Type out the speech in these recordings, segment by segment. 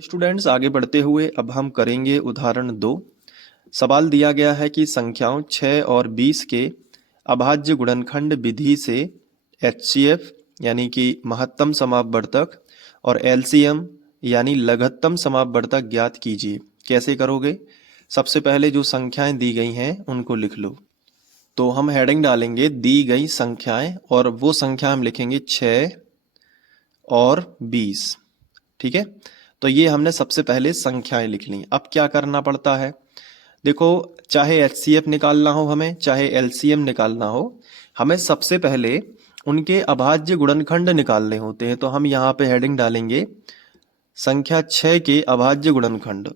Students आगे बढ़ते हुए अब हम करेंगे उदाहरण 2। सवाल दिया गया है कि संख्याओं 6 और 20 के अभाज्य गुणनखंड विधि से एचसीएफ यानी कि महत्तम समापवर्तक और एलसीएम यानी लघुत्तम समापवर्तक ज्ञात कीजिए। कैसे करोगे? सबसे पहले जो संख्याएं दी गई हैं उनको लिख लो। तो हम हेडिंग डालेंगे दी गई संख्याएं और वो संख्या हम लिखेंगे 6 और 20। ठीक है, तो ये हमने सबसे पहले संख्याएं लिख ली। अब क्या करना पड़ता है? देखो, चाहे एचसीएफ निकालना हो हमें, चाहे एलसीएम निकालना हो, हमें सबसे पहले उनके अभाज्य गुणनखंड निकालने होते हैं। तो हम यहाँ पे हेडिंग डालेंगे संख्या 6 के अभाज्य गुणनखंड।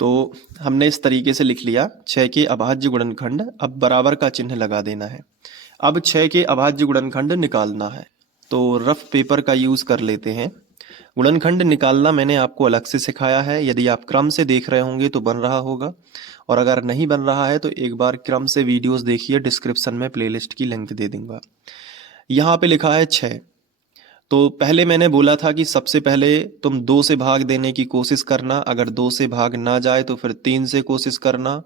तो हमने इस तरीके से लिख लिया 6 के अभाज्य गुणनखंड। अब बराबर का चिन्ह लगा देना है। अब 6 के अभाज्य गुणनखंड निकालना है, तो रफ पेपर का यूज कर लेते हैं। गुणनखंड निकालना मैंने आपको अलग से सिखाया है। यदि आप क्रम से देख रहे होंगे तो बन रहा होगा, और अगर नहीं बन रहा है तो एक बार क्रम से वीडियोस देखिए, डिस्क्रिप्शन में प्लेलिस्ट की लिंक दे दूंगा। यहाँ पे लिखा है 6। तो पहले मैंने बोला था कि सबसे पहले तुम 2 से भाग देने की कोशिश करना। अगर 2 से भाग ना जाए तो फिर 3 से कोशिश करना,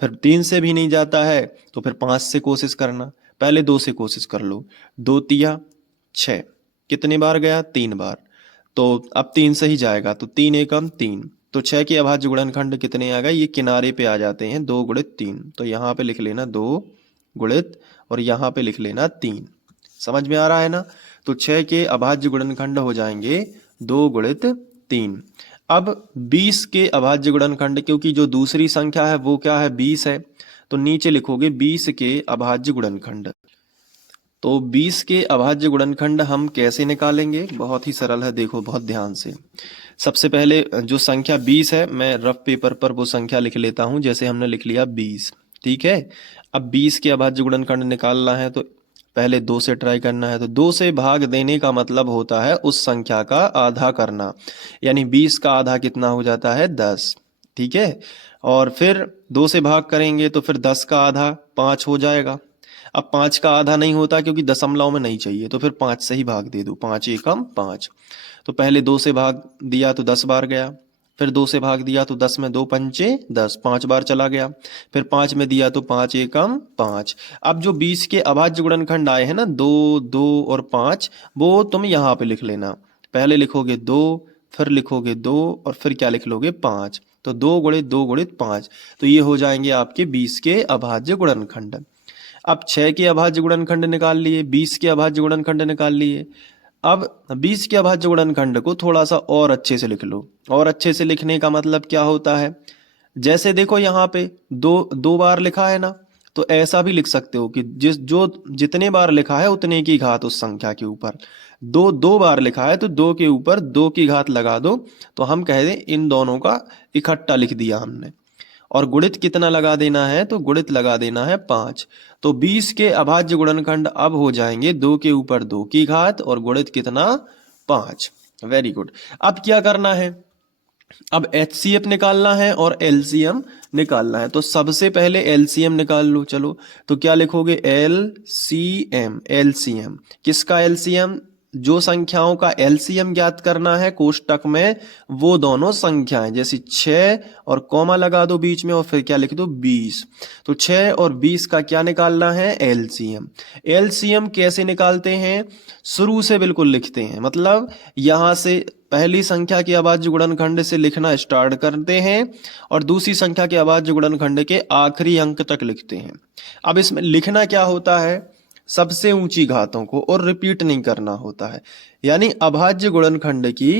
फिर 3 से भी नहीं जाता है तो फिर 5 से कोशिश करना। पहले 2 से कोशिश कर लो। 2 तिया 6, कितने बार गया? 3 बार। तो अब 3 से ही जाएगा, तो 3 एकम 3। तो 6 के अभाज्य गुणनखंड कितने आ गए? ये किनारे पे आ जाते हैं, 2 गुणित 3। तो यहाँ पे लिख लेना 2 गुणित, और यहाँ पे लिख लेना 3। समझ में आ रहा है ना? तो 6 के अभाज्य गुणनखंड हो जाएंगे 2 गुणित 3। अब 20 के अभाज्य गुणनखंड, क्योंकि जो दूसरी संख्या है वो क्या है? 20 है। तो नीचे लिखोगे 20 के अभाज्य गुणनखंड। तो 20 के अभाज्य गुणनखंड हम कैसे निकालेंगे? बहुत ही सरल है, देखो बहुत ध्यान से। सबसे पहले जो संख्या 20 है, मैं रफ पेपर पर वो संख्या लिख लेता हूं। जैसे हमने लिख लिया 20, ठीक है। अब 20 के अभाज्य गुणनखंड निकालना है तो पहले 2 से ट्राई करना है। तो 2 से भाग देने का मतलब होता है उस संख्या का आधा करना, यानी 20 का आधा कितना हो जाता है? 10, ठीक है। और फिर 2 से भाग करेंगे तो फिर 10 का आधा 5 हो जाएगा। अब 5 का आधा नहीं होता क्योंकि दशमलव में नहीं चाहिए, तो फिर 5 से ही भाग दे दो। 5 एकम 5। तो पहले 2 से भाग दिया तो 10 बार गया, फिर 2 से भाग दिया तो 10 में 2 पंचे 10, 5 बार चला गया। फिर 5 में दिया तो 5 एकम 5। अब जो 20 के अभाज्य गुणनखंड आए हैं ना, 2, 2 और 5, वो तुम यहाँ पे लिख लेना। पहले लिखोगे 2, फिर लिखोगे 2, और फिर क्या लिख लोगे? 5। तो 2 गुणित 2 गुणित 5, तो ये हो जाएंगे आपके 20 के अभाज्य गुणनखंड। अब 6 के अभाज्य गुणनखंड निकाल लिए, 20 के अभाज्य गुणनखंड निकाल लिए। अब 20 के अभाज्य गुणनखंड को थोड़ा सा और अच्छे से लिख लो। और अच्छे से लिखने का मतलब क्या होता है? जैसे देखो यहाँ पे दो दो बार लिखा है ना, तो ऐसा भी लिख सकते हो कि जितने बार लिखा है उतने की घात उस संख्या के ऊपर। दो बार लिखा है तो 2 के ऊपर 2 की घात लगा दो। तो हम कह दें इन दोनों का इकट्ठा लिख दिया हमने। और गुणित कितना लगा देना है? तो गुणित लगा देना है 5। तो 20 के अभाज्य गुणनखंड अब हो जाएंगे 2 के ऊपर 2 की घात और गुणित कितना? 5। Very good. अब क्या करना है? अब एचसीएफ निकालना है और एलसीएम निकालना है। तो सबसे पहले एलसीएम निकाल लो। चलो, तो क्या लिखोगे? एलसीएम। एलसीएम किसका? एलसीएम जो संख्याओं का एलसीएम ज्ञात करना है कोष्टक में, वो दोनों संख्याएं, जैसे 6 और कॉमा लगा दो बीच में और फिर क्या लिख दो? 20। तो 6 और 20 का क्या निकालना है? एलसीएम। एलसीएम कैसे निकालते हैं? शुरू से बिल्कुल लिखते हैं, मतलब यहां से पहली संख्या के अभाज्य गुणनखंड से लिखना स्टार्ट करते हैं और दूसरी संख्या के अभाज्य गुणनखंड के आखिरी अंक तक लिखते हैं। अब इसमें लिखना क्या होता है? सबसे ऊंची घातों को, और रिपीट नहीं करना होता है। यानी अभाज्य गुणनखंड की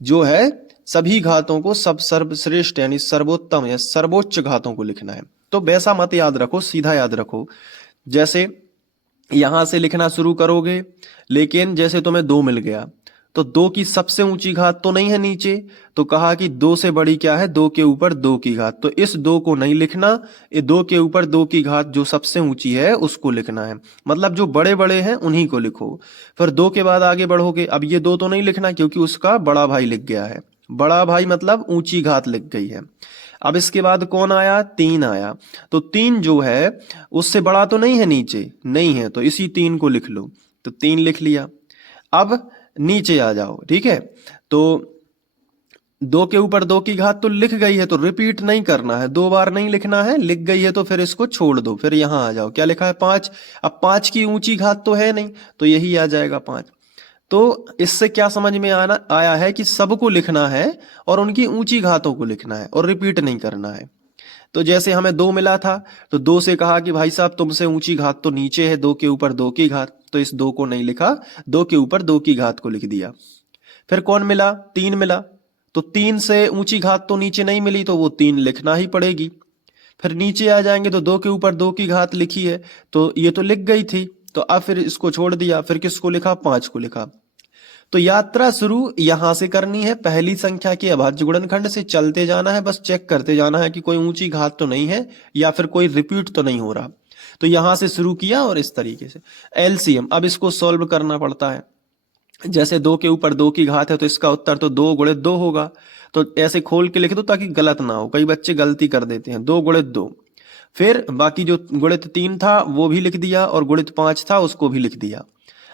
जो है सभी घातों को सब सर्वश्रेष्ठ यानी सर्वोत्तम या सर्वोच्च घातों को लिखना है। तो वैसा मत याद रखो, सीधा याद रखो। जैसे यहां से लिखना शुरू करोगे, लेकिन जैसे तुम्हें 2 मिल गया तो 2 की सबसे ऊंची घात तो नहीं है नीचे, तो कहा कि 2 से बड़ी क्या है? 2 के ऊपर 2 की घात। तो इस 2 को नहीं लिखना, ये 2 के ऊपर 2 की घात जो सबसे ऊंची है उसको लिखना है। मतलब जो बड़े बड़े हैं उन्हीं को लिखो। फिर 2 के बाद आगे बढ़ोगे। अब ये 2 तो नहीं लिखना क्योंकि उसका बड़ा भाई लिख गया है। बड़ा भाई मतलब ऊंची घात लिख गई है। अब इसके बाद कौन आया? 3 आया। तो 3 जो है उससे बड़ा तो नहीं है नीचे, नहीं है, तो इसी 3 को लिख लो। तो 3 लिख लिया। अब नीचे आ जाओ, ठीक है। तो 2 के ऊपर 2 की घात तो लिख गई है, तो रिपीट नहीं करना है, 2 बार नहीं लिखना है, लिख गई है तो फिर इसको छोड़ दो, फिर यहां आ जाओ, क्या लिखा है 5। अब 5 की ऊंची घात तो है नहीं, तो यही आ जाएगा 5। तो इससे क्या समझ में आना आया है कि सबको लिखना है और उनकी ऊंची घातों को लिखना है और रिपीट नहीं करना है। तो जैसे हमें 2 मिला था, तो 2 से कहा कि भाई साहब तुमसे ऊंची घात तो नीचे है, 2 के ऊपर 2 की घात, तो इस 2 को नहीं लिखा, 2 के ऊपर 2 की घात को लिख दिया। फिर कौन मिला, 3 मिला, तो 3 से ऊंची घात तो नीचे नहीं मिली, तो वो 3 लिखना ही पड़ेगी। फिर नीचे आ जाएंगे तो 2 के ऊपर 2 की घात लिखी है, तो ये तो लिख गई थी, तो अब फिर इसको छोड़ दिया, फिर किसको लिखा, 5 को लिखा। तो यात्रा शुरू यहां से करनी है, पहली संख्या के अभाज्य गुणनखंड से चलते जाना है, बस चेक करते जाना है कि कोई ऊंची घात तो नहीं है या फिर कोई रिपीट तो नहीं हो रहा। तो यहां से शुरू किया और इस तरीके से एलसीएम, अब इसको सॉल्व करना पड़ता है। जैसे 2 के ऊपर 2 की घात है, तो इसका उत्तर तो 2 गुणित 2 होगा, तो ऐसे खोल के लिख दो ताकि गलत ना हो, कई बच्चे गलती कर देते हैं, 2 गुणित 2। फिर बाकी जो गुणित 3 था वो भी लिख दिया और गुणित 5 था उसको भी लिख दिया।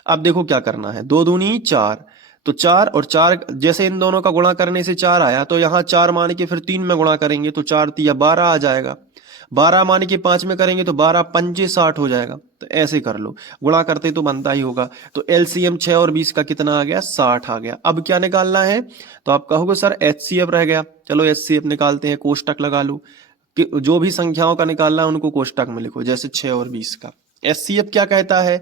अब देखो क्या करना है, 2 दूनी 4, तो 4 और 4 जैसे इन दोनों का गुणा करने से 4 आया, तो यहाँ 4 मान के फिर 3 में गुणा करेंगे तो 4 तिया 12 आ जाएगा। 12 मान के 5 में करेंगे तो 12 पंजे 60 हो जाएगा। तो ऐसे कर लो, गुणा करते तो बनता ही होगा। तो एलसीएम 6 और 20 का कितना आ गया, 60 आ गया। अब क्या निकालना है, तो आप कहोगे सर एचसीएफ रह गया, चलो एचसीएफ निकालते हैं, कोष्टक लगा लो कि जो भी संख्याओं का निकालना है उनको कोष्टक में लिखो, जैसे 6 और 20 का। एचसीएफ क्या कहता है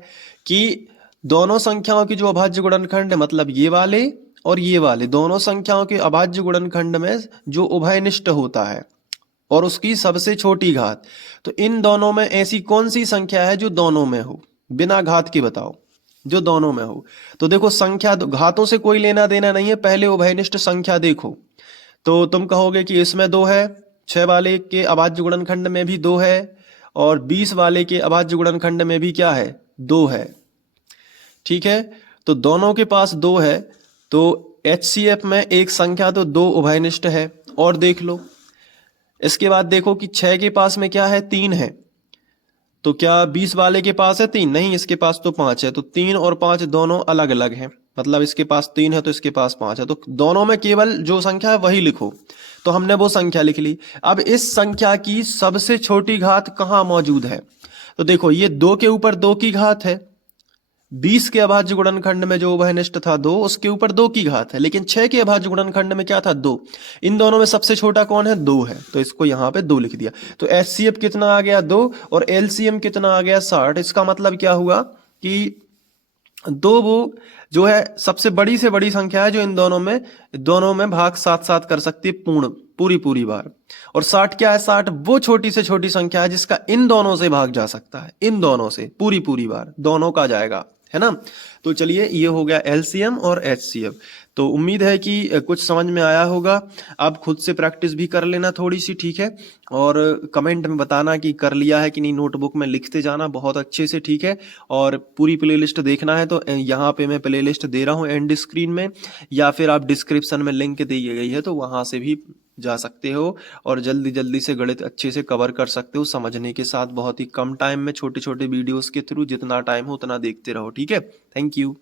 कि दोनों संख्याओं की जो अभाज्य गुणनखंड है, मतलब ये वाले और ये वाले दोनों संख्याओं के अभाज्य गुणनखंड में जो उभयनिष्ठ होता है और उसकी सबसे छोटी घात, तो इन दोनों में ऐसी कौन सी संख्या है जो दोनों में हो, बिना घात के बताओ, जो दोनों में हो। तो देखो संख्या घातों से कोई लेना देना नहीं है, पहले उभयनिष्ठ संख्या देखो। तो तुम कहोगे कि इसमें 2 है, 6 वाले के अभाज्य गुणनखंड में भी 2 है और 20 वाले के अभाज्य गुणनखंड में भी क्या है, 2 है। ठीक है, तो दोनों के पास 2 है, तो एचसीएफ में एक संख्या तो 2 उभयनिष्ठ है। और देख लो इसके बाद, देखो कि 6 के पास में क्या है, 3 है, तो क्या 20 वाले के पास है 3, नहीं, इसके पास तो 5 है, तो 3 और 5 दोनों अलग अलग हैं, मतलब इसके पास 3 है तो इसके पास 5 है, तो दोनों में केवल जो संख्या है वही लिखो। तो हमने वो संख्या लिख ली। अब इस संख्या की सबसे छोटी घात कहाँ मौजूद है, तो देखो ये 2 के ऊपर 2 की घात है, 20 के अभाज्य गुणनखंड में जो उभयनिष्ठ था 2, उसके ऊपर 2 की घात है, लेकिन 6 के अभाज्य गुणनखंड में क्या था, 2। इन दोनों में सबसे छोटा कौन है, 2 है, तो इसको यहाँ पे 2 लिख दिया। तो एचसीएफ कितना आ गया, 2, और एलसीएम कितना आ गया, 60। इसका मतलब क्या हुआ कि 2 वो जो है सबसे बड़ी से बड़ी संख्या है जो इन दोनों में भाग साथ साथ कर सकती है पूरी पूरी बार। और 60 क्या है, 60 वो छोटी से छोटी संख्या है जिसका इन दोनों से भाग जा सकता है, इन दोनों से पूरी पूरी बार दोनों का जाएगा, है ना। तो चलिए ये हो गया एलसीएम और एचसीएफ। तो उम्मीद है कि कुछ समझ में आया होगा। आप खुद से प्रैक्टिस भी कर लेना थोड़ी सी, ठीक है, और कमेंट में बताना कि कर लिया है कि नहीं, नोटबुक में लिखते जाना बहुत अच्छे से, ठीक है। और पूरी प्लेलिस्ट देखना है तो यहाँ पे मैं प्लेलिस्ट दे रहा हूँ एंड स्क्रीन में, या फिर आप डिस्क्रिप्शन में लिंक दी गई है तो वहाँ से भी जा सकते हो और जल्दी जल्दी से गणित अच्छे से कवर कर सकते हो, समझने के साथ बहुत ही कम टाइम में, छोटे छोटे वीडियोस के थ्रू, जितना टाइम हो उतना देखते रहो, ठीक है। Thank you.